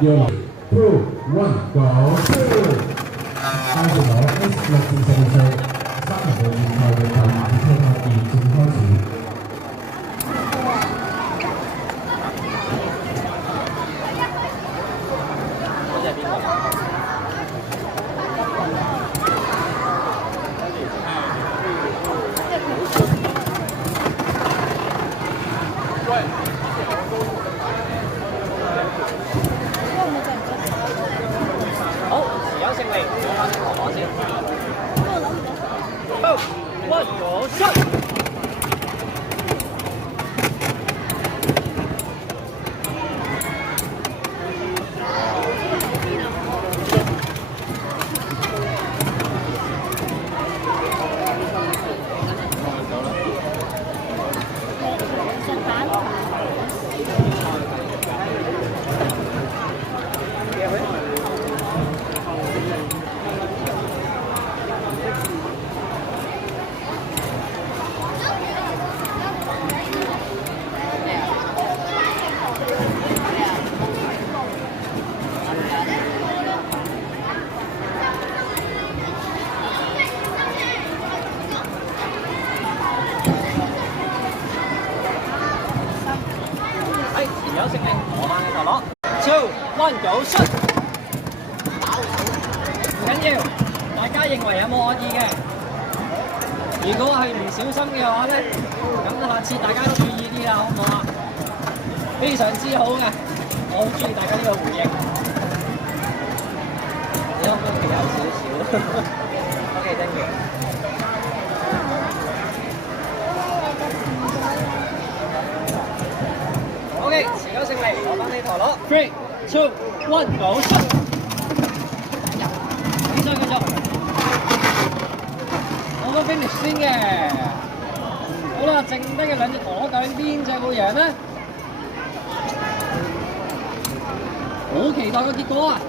Your 2, 1, go! 跟住攞 S6至14三人嘅聯賽嘅第二節賽開始。好，持有勝利，攞翻啲球先。好，屈我出。持有勝利，攞翻個球攞。2、1 go shoot！ 唔緊要，大家認為有冇惡意嘅？如果係唔小心嘅話咧，咁下次大家注意啲啦，好唔好啊？非常之好嘅，我好中意大家呢個回應。你可唔可以有少少？OK， thank you。OK， 持有勝利，攞翻呢台攞。3、2、1 go shoot！ 繼續。攞個 finish 先嘅。好啦，剩低嘅兩隻陀螺究竟邊隻會贏咧？好期待個結果啊！